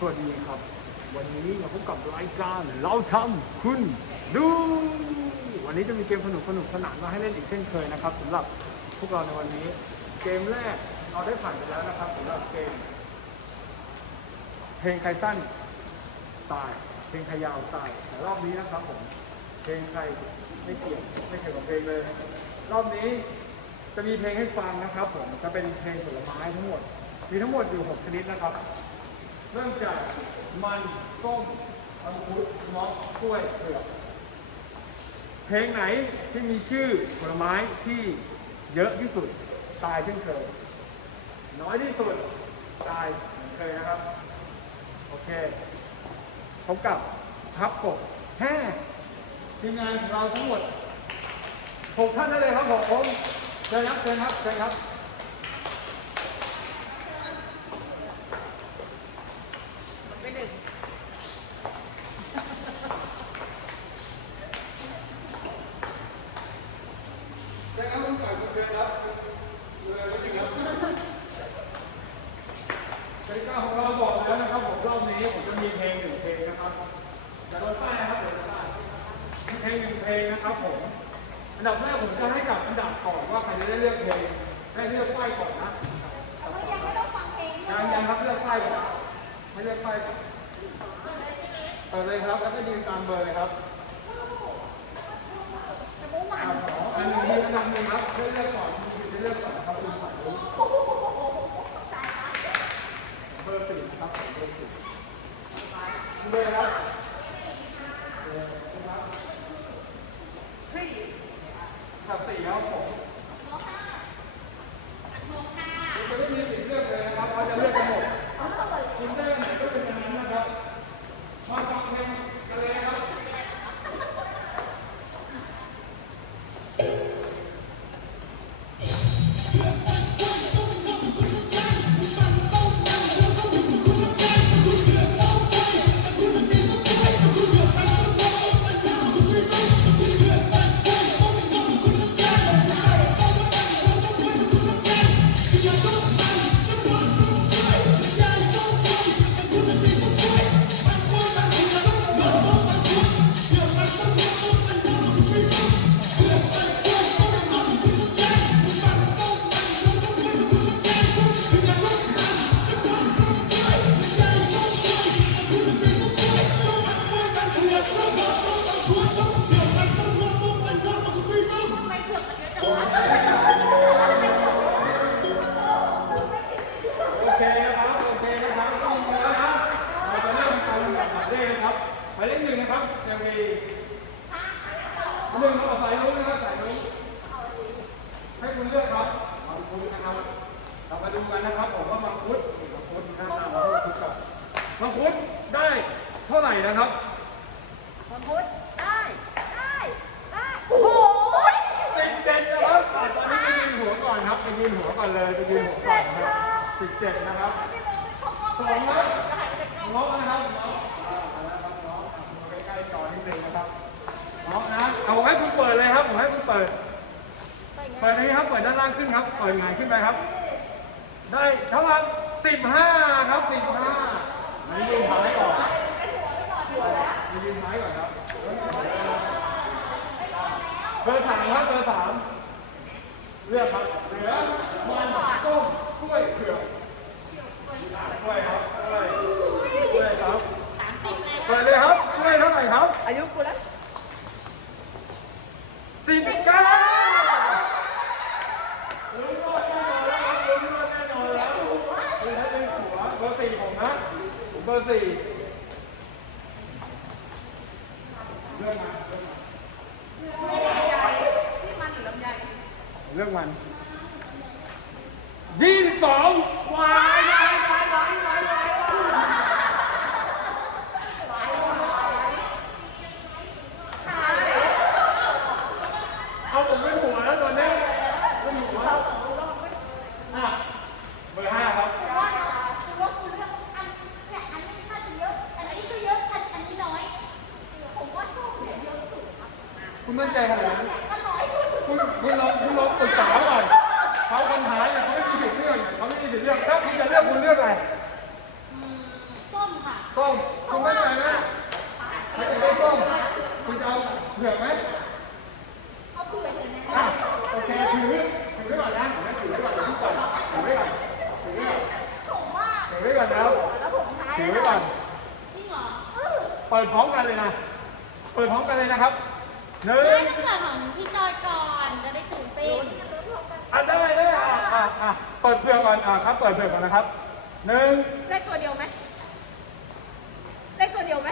สวัสดีครับ วันนี้มาพบกับรายการเราทำคุณดู วันนี้จะมีเกมสนุกสนุกสนานมาให้เล่นอีกเช่นเคยนะครับสำหรับพวกเราในวันนี้ เกมแรกเราได้ผ่านไปแล้วนะครับสำหรับเกม เพลงใครสั้นตาย เพลงใครยาวตายแต่รอบนี้นะครับผมเพลงใครไม่เกี่ยวไม่เกี่ยวกับเพลงเลย รอบนี้จะมีเพลงให้ฟังนะครับผมจะเป็นเพลงผลไม้ทั้งหมด มีทั้งหมดอยู่ 6 ชนิดนะครับ เริ่มจากมันส้มอังคุดเงาะกล้วยเผือกเพลงไหนที่มีชื่อผลไม้ที่เยอะที่สุดตายเช่นเคย น้อยที่สุดตายเหมือนเคยนะครับ โอเคพบกับทับกบแห่ทีมงานของเราทั้งหมดหกท่านได้เลยครับผมเชิญครับเชิญครับเชิญครับ มันไม่ดึง เชิญครับคุณสายคุณเชิญครับเชิญนิดนึงครับกติกาของเราบอกแล้วนะครับผมรอบนี้ผมจะมีเพลงหนึ่งเพลงนะครับจะโดนป้ายนะครับเดี๋ยวจะป้ายมีเพลงห นึ่งเพลงนะครับผมอันดับแรกผมจะให้จับอันดับก่อนว่าใครจะได้เลือกเพลงให้เลือกป้ายก่อนนะเฮ้ยยังไม่ต้องฟังเพลงยังยังครับเลือกป้ายก่อนให้เลือกป้ายก่อนเปิดเลยครับแล้วก็ยืนตามเบอร์เลยครับจะมุ้งหวาอ่านขออันหนึ่งยืนอันดับหนึ่งครับเลือกเลือกก่อนคุณจะเลือกก่อนนะครับคุณสายรุ้งตายละเบอร์สี่ครับเบอร์สี่เบอร์ครับเบอร์ครับ สี่ครับ มังคุดได้เท่าไหร่นะครับมังคุดได้ ได้ ได้โอ้โหสิบเจ็ดนะครับอะตอนนี้ไปยืนหัวก่อนครับไปยืนหัวก่อนเลยไปยืนหัวก่อนนะครับสิบเจ็ดนะครับสองนะเงาะนะครับเงาะอ่ามาแล้วครับเงาะอะมาใกล้ๆจอนิดนึงนะครับเงาะนะเอาผมให้คุณเปิดเลยครับผมให้คุณเปิด เปิดนี้ครับ เปิดด้านล่างขึ้นครับ เปิดหงายขึ้นไปครับ ได้เท่าไหร่สิบห้าครับสิบห้า มายืนท้ายก่อนยืนท้ายก่อนครับเบอร์สามครับเบอร์สามเลือกครับเหลือมันส้มกล้วยเผือกกล้วยครับกล้วยกล้วยครับสามสิบเลยเปิดเลยครับกล้วยเท่าไหร่ครับ อายุกูแล้วสิบเก้าลุ้นรอดแน่นอนแล้วครับลุ้นรอดแน่นอนแล้วลุ้นให้เป็นหัวเบอร์สี่ผมนะ ผมเบอร์สี่เลือกมาเลือกมา ที่มันหรือลำไย ผมเลือกมันยี่สิบสอง วายวายวายวายวายวายวาย เอาผมเป็นหัวแล้วตอนนี้เป็นหัวห้าเบอร์ห้าครับ แต่ว่าคือว่าคุณเลือกอันเนี่ยอันนี้น่าจะเยอะ อันนี้ก็เยอะ อันอันนี้น้อย ผมว่าส้มเนี่ยเยอะสุดครับ คุณมั่นใจขนาดนั้น ก็น้อยสุด คุณคุณลองคุณลองปรึกษาก่อนเขาคนท้ายเนี่ยเขาไม่มีสิทธิ์เลือกเขาไม่มีสิทธิ์เลือกถ้าคุณจะเลือกคุณเลือกอะไรอืมส้มค่ะ ส้มคุณมั่นใจไหมใครจะได้ส้มคุณจะเอาเผือกไหมเอาเผื่อเถอะนะอะโอเคถือถือไว้ก่อนนะผมให้ถือไว้ก่อนอย่าเพิ่งเปิดถือไว้ก่อนถือไว้ก่อนผมว่าถือไว้ก่อนแล้วแล้วผมท้ายถือไว้ก่อนจริงเหรอเออเปิดพร้อมกันเลยนะ เปิดพร้อมกันเลยนะครับ หนึ่ไม่งต้องเปิดของพี่จอยก่อนจะได้ตื่นเต้นอะได้ได้อะอะอะเปิดเผือกก่อนอะครับ เปิดเผือกก่อนนะครับหนึ่งได้ตัวเดียวไหมได้ตัวเดียวไหม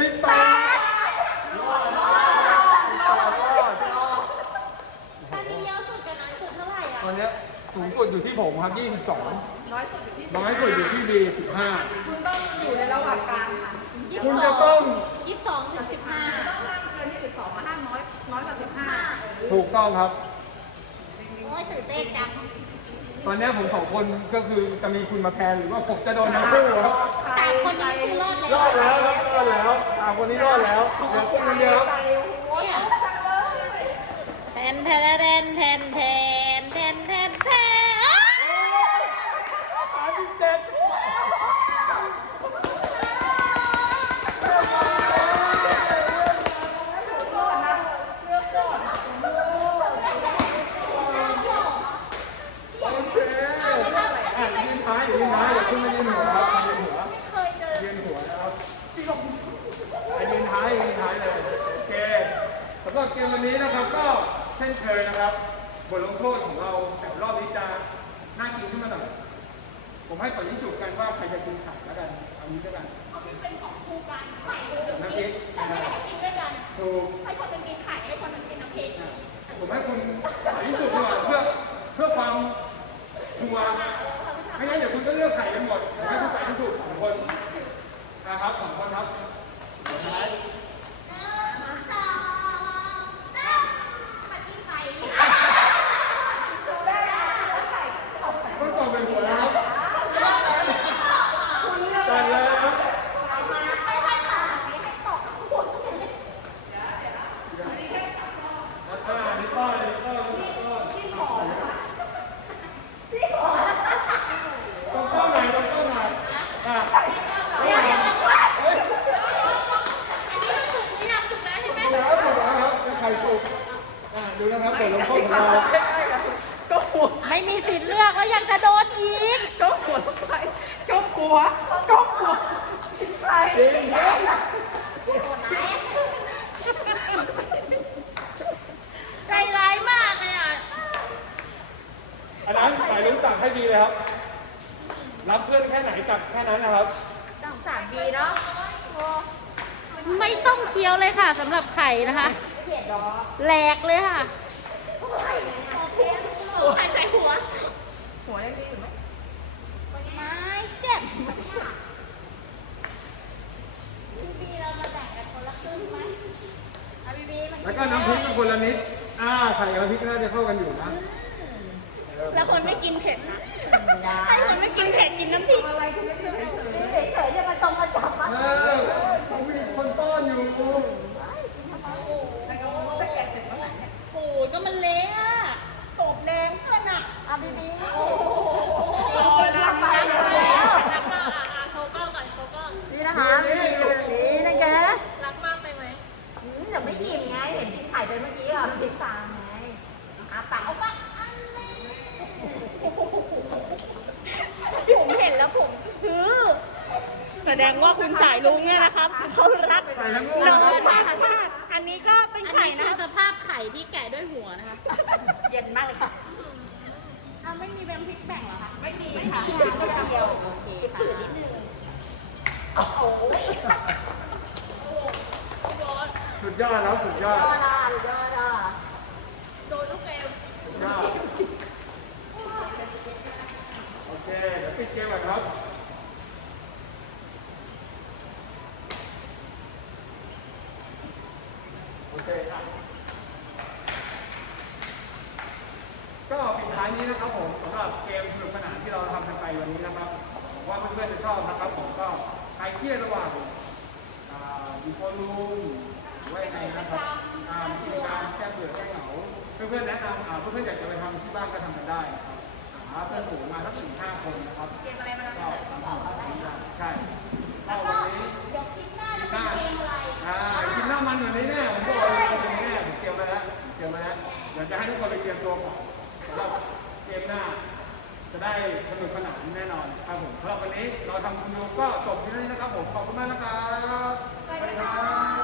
สิบแปดรอดรอดรอดตอนนี้เยอะสุดกับน้อยสุดเท่าไหร่อะตอนเนี้ยสูงสุดอยู่ที่ผมครับ 22 น้อยสุดอยู่ที่น้อยสุดอยู่ที่ B คุณต้องอยู่ในระหว่างกลางค่ะยี่คุสิณบจะสต้อองงยี่สิบสองถึงสิบห้า ต้องห้ามเกินที่12มาห้าม น้อยน้อยกว่า15 15ถูกต้องครับ โอ้ยตื่นเต้นจังตอนเนี้ยผมสองคนก็คือจะมีคุณมาแทนหรือว่าผมจะโดนทั้งคู่ครับสามคนนี้คือรอดรอดแล้แล้ววครับรอดแล้วสามคนนี้รอดแล้วเหลือคนเดียวครับเนี่ยแทนแทนแทนแทนแทนแทนแทนแทนอ้าว สามสิบเจ็ด ก่อนนะเลือกก่อน โอเคอะ ยืนท้ายืนท้ายเดี๋ยวขึ้นมายืนหัวครับยืนหัวไม่เคยเจอยืนหัวนะครับอะยืนท้ายยืนท้ายเลยโอเคสำหรับเกมวันนี้นะครับ ก็เช่นเคยนะครับบทลงโทษของเราแต่รอบนี้จะน่ากินขึ้นมาหน่อยผมให้ขอยิ้มฉุบกันว่าใครจะกินไข่แล้วกันเอานี้แล้วกันเอาที่เป็นของครูกันไข่เลยน้ำพริกแต่ไม่ได้กินด้วยกันถูกให้คนหนึงกินไข่ให้คนหนึงกินน้ำพริกอะผมให้คุณขอยิ้มฉุบดีกว่าเพื่อเพื่อความชัวร์ไม่งั้นเดี๋ยวคุณก็เลือกไข่กันหมดผมให้คุณใส่ยิ้มฉุบสองคนนะครับสองคนครับสุดท้าย สองสามมากินไข่ ต้องตอบเป็นหัวนะครับจัดเลยครับ ให้ให้ปากให้ให้ตกหัว อ่านี่ต้อนนี่ต้อนนี่ต้อนต้องต้อนหน่อยต้องต้อนหน่อยอะ เดี๋ยวเดี๋ยว เฮ้ย อันนี้มันสุกหรือยังสุกแล้วใช่ไหม ถูกแล้วถูกแล้วครับแล้วไข่สุกอ่าดูนะครับบทลงโทษของเรา ก็หัว ไม่มีสิทธิ์เลือกแล้วยังจะโดนอีก ก็หัวลงไปก็หัวก็หัวใคร จริงครับ ใจร้ายมากเลยอะ อันนั้นสายลุ้นตักให้ดีเลยครับ รับเพื่อนแค่ไห นตักแค่นั้นนะครับสองสามดีเนาะไม่ต้องเคี้ยวเลยค่ะสำหรับไข่นะคะเผ็ดหรอแหลกเลยค่ะไข่ไข่ใส่หัว หัวยังดีอยู่ไหมไม่เจ็บพี่บีเรามาแบ่งกันคนละครึ่งไหมอาบีบีมันแล้วก็น้ำพริกก็คนละนิด อ่าไข่กับน้ำพริกน่าจะเข้ากันอยู่นะ แล้วคนไม่กินเผ็ดนะให้คนไม่กินเผ็ดกินน้ำพริกอะไรคุณไม่ได้เฉยเฉยๆจะมาตรงมาจับมาเออเขามีคนต้อนอยู่ จะแกะเสร็จเมื่อไหร่เนี่ย โอ้ยก็มันเละอะ ตบแรงเพื่อนอะอาบีบีโอ้โห โอ้ยรักไปแล้ว แล้วก็อาโชว์กล้องก่อนโชว์กล้อง นี่นะคะนี่นี่นะแก รักมากไปไหม อืมเดี๋ยวไม่อิ่มไง เห็นกินไข่ไปเมื่อกี้อะพริกตามไงอาปากเอาปาก ผมเห็นแล้วผมคือแสดงว่าคุณสายลุงเนี่ยนะครับเขารัก ใส่ทั้งลูก น้อง เลย มากมากอันนี้ก็เป็น อัน ไข่ นี้ นะ คือสภาพไข่ที่แกะด้วยหัวนะคะ เย็นมากเลยค่ะ อ้าวไม่มีแบงค์พริกแบ่งเหรอคะ ไม่มีค่ะไม่เดียว โอเคค่ะ ฝืนนิดนึงโอ้โห สุดย อดแล้วสุดยอดยอดอะยอดอะโดนลูกเกมสุดยอดโอเคเดี๋ยวปิดเกมก่อนครับโอเคอะก็ปิดท้ายนี้นะครับผมสำหรับเกมสนุกสนานที่เราทำกันไปวันนี้นะครับผมว่าเพื่อนๆจะชอบนะครับผมก็ใครเครียดระหว่างอ่าอยู่โครูม ไว้ในนะครับอ่กิจกรรมแก้เบื่อแก้เหงาเพื่อนๆแนะนำเพื่อนๆอยากจะไปทำที่บ้านก็ทำกันได้นะครับหาเพื่อนฝูงมาทั้งสี่ห้าคนนะครับเกมอะไรมาก็ทำควาเข้าใช่ก็วันนี้เดี๋ยวคลิปหน้าจะเป็นเพลอะไรอ่าคลิปหน้ามันวันนี้แน่ผมบอกเลยผมเตรียมมาแล้วเตรียมมาแล้วเดี๋ยวจะให้ทุกคนไปเตรียมตัวก่อนสำหรับเกมหน้าจะได้สนุกสนานแน่นอนครับผมสำหรับวันนี้เราทำคุณดูก็จบที่นี่นะครับผมขอบคุณมากนะครับไปเสดีครับ